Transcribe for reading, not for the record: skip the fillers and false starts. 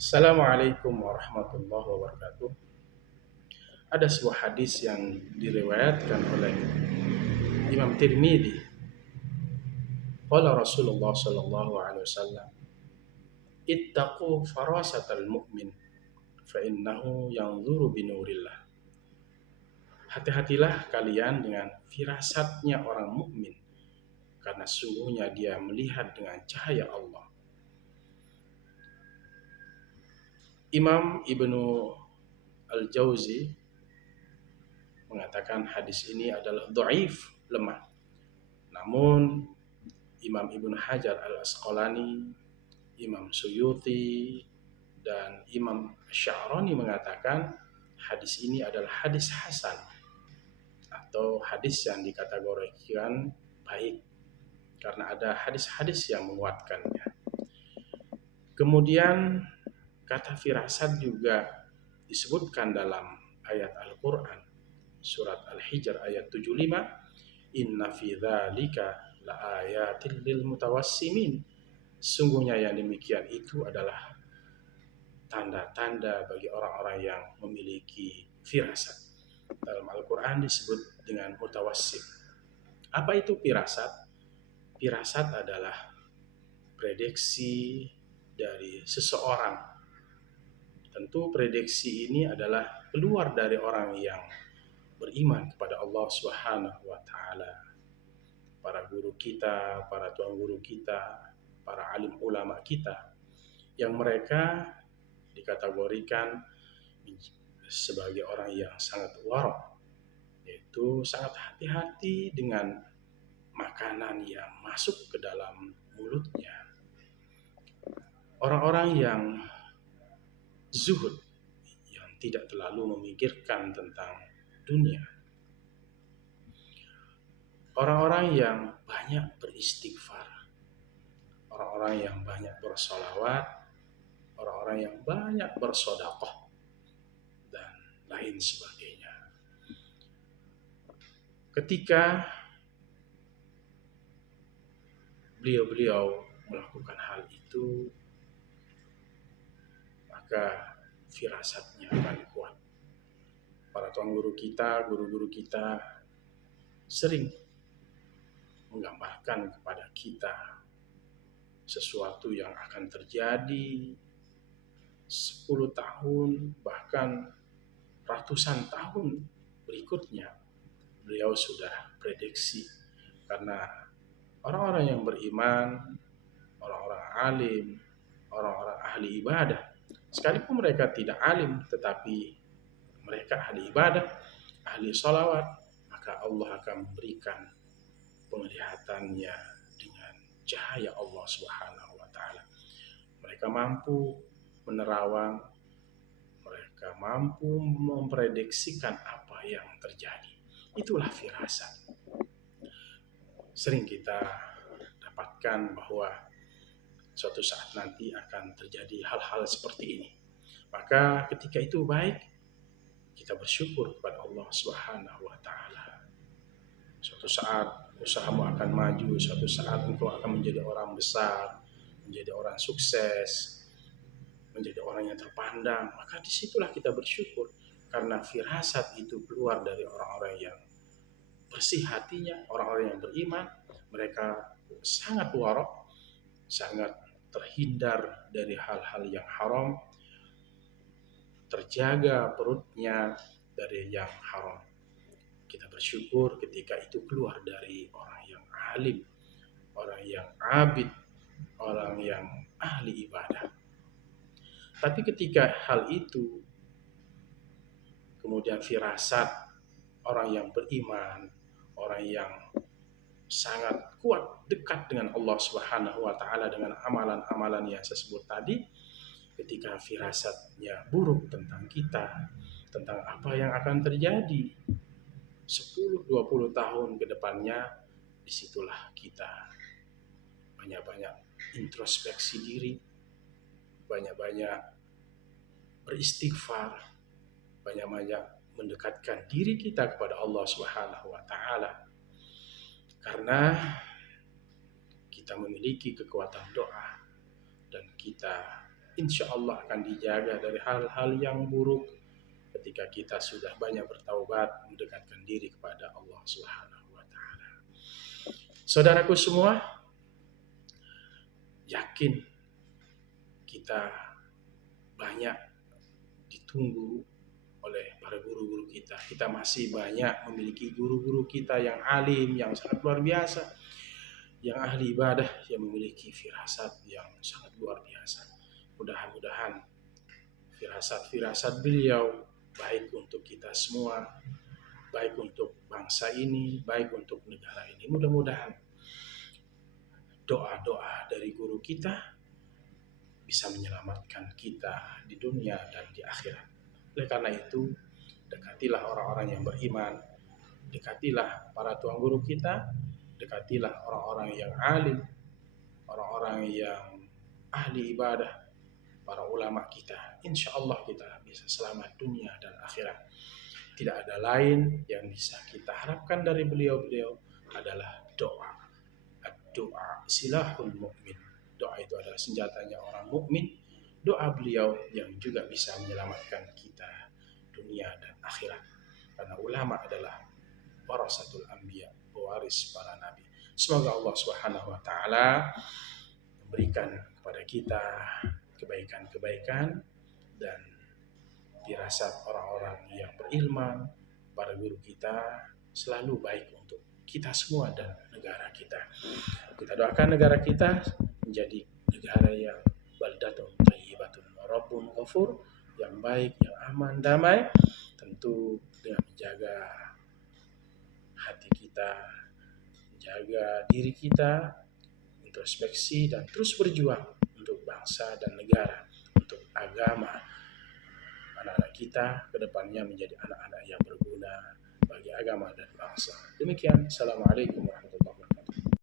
Assalamualaikum warahmatullahi wabarakatuh. Ada sebuah hadis yang diriwayatkan oleh Imam Tirmidzi. Qala Rasulullah sallallahu alaihi wasallam, "Ittaqu farasatal mu'min fa innahu yanzuru binurillah." Hati-hatilah kalian dengan firasatnya orang mukmin karena sungguhnya dia melihat dengan cahaya Allah. Imam Ibnu Al-Jauzi mengatakan hadis ini adalah dhaif, lemah. Namun Imam Ibnu Hajar Al-Asqalani, Imam Suyuti, dan Imam Sya'rani mengatakan hadis ini adalah hadis hasan atau hadis yang dikategorikan baik karena ada hadis-hadis yang menguatkannya. Kemudian kata firasat juga disebutkan dalam ayat Al-Quran surat Al-Hijr ayat 75, "Inna fi dzalika laayatil lil mutawassimin." Sungguhnya yang demikian itu adalah tanda-tanda bagi orang-orang yang memiliki firasat. Dalam Al-Quran disebut dengan mutawassim. Apa itu firasat? Firasat adalah prediksi dari seseorang. Tentu prediksi ini adalah keluar dari orang yang beriman kepada Allah Subhanahu wa taala. Para guru kita, para tuan guru kita, para alim ulama kita yang mereka dikategorikan sebagai orang yang sangat wara', yaitu sangat hati-hati dengan makanan yang masuk ke dalam mulutnya. Orang-orang yang zuhud, yang tidak terlalu memikirkan tentang dunia. Orang-orang yang banyak beristighfar, orang-orang yang banyak bersolawat, orang-orang yang banyak bersedekah, dan lain sebagainya. Ketika beliau-beliau melakukan hal itu, maka firasatnya akan kuat. Para tuan guru kita, guru-guru kita sering menggambarkan kepada kita sesuatu yang akan terjadi 10 tahun, bahkan ratusan tahun berikutnya. Beliau sudah prediksi karena orang-orang yang beriman, orang-orang alim, orang-orang ahli ibadah, sekalipun mereka tidak alim tetapi mereka ahli ibadah, ahli salawat, maka Allah akan memberikan penglihatannya dengan cahaya Allah Subhanahu wa taala. Mereka mampu menerawang, mereka mampu memprediksikan apa yang terjadi. Itulah firasat. Sering kita dapatkan bahwa suatu saat nanti akan terjadi hal-hal seperti ini. Maka ketika itu baik kita bersyukur kepada Allah Subhanahu wa taala. Suatu saat usahamu akan maju, suatu saat engkau akan menjadi orang besar, menjadi orang sukses, menjadi orang yang terpandang. Maka disitulah kita bersyukur karena firasat itu keluar dari orang-orang yang bersih hatinya, orang-orang yang beriman. Mereka sangat wara', sangat terhindar dari hal-hal yang haram, terjaga perutnya dari yang haram. Kita bersyukur ketika itu keluar dari orang yang alim, orang yang abid, orang yang ahli ibadah. Tapi ketika hal itu kemudian firasat orang yang beriman, orang yang sangat kuat dekat dengan Allah Subhanahu wa taala dengan amalan-amalan yang saya sebut tadi, ketika firasatnya buruk tentang kita, tentang apa yang akan terjadi 10-20 tahun ke depannya, disitulah kita banyak-banyak introspeksi diri, banyak-banyak beristighfar, banyak-banyak mendekatkan diri kita kepada Allah Subhanahu wa taala. Karena kita memiliki kekuatan doa dan kita insya Allah akan dijaga dari hal-hal yang buruk ketika kita sudah banyak bertaubat, mendekatkan diri kepada Allah Subhanahu wa taala. Saudaraku semua, yakin kita banyak ditunggu oleh para guru-guru kita. Kita masih banyak memiliki guru-guru kita yang alim, yang sangat luar biasa, yang ahli ibadah, yang memiliki firasat yang sangat luar biasa. Mudah-mudahan firasat-firasat beliau baik untuk kita semua, baik untuk bangsa ini, baik untuk negara ini. Mudah-mudahan doa-doa dari guru kita bisa menyelamatkan kita di dunia dan di akhirat. Oleh karena itu, dekatilah orang-orang yang beriman, dekatilah para tuan guru kita, dekatilah orang-orang yang alim, orang-orang yang ahli ibadah, para ulama kita. Insya Allah kita bisa selamat dunia dan akhirat. Tidak ada lain yang bisa kita harapkan dari beliau-beliau adalah doa. Doa silahul mu'min. Doa itu adalah senjatanya orang mukmin. Doa beliau yang juga bisa menyelamatkan kita dunia dan akhirat. Karena ulama adalah warasatul anbiya, pewaris para nabi. Semoga Allah Subhanahu wa taala memberikan kepada kita kebaikan-kebaikan dan firasat orang-orang yang berilmu, para guru kita selalu baik untuk kita semua dan negara kita. Kita doakan negara kita menjadi negara yang baldatun thayyibatun wa rabbun ghafur, yang baik, yang aman, damai, tentu dengan menjaga hati kita, menjaga diri kita, introspeksi dan terus berjuang untuk bangsa dan negara, untuk agama. Anak-anak kita ke depannya menjadi anak-anak yang berguna bagi agama dan bangsa. Demikian, Assalamualaikum warahmatullahi wabarakatuh.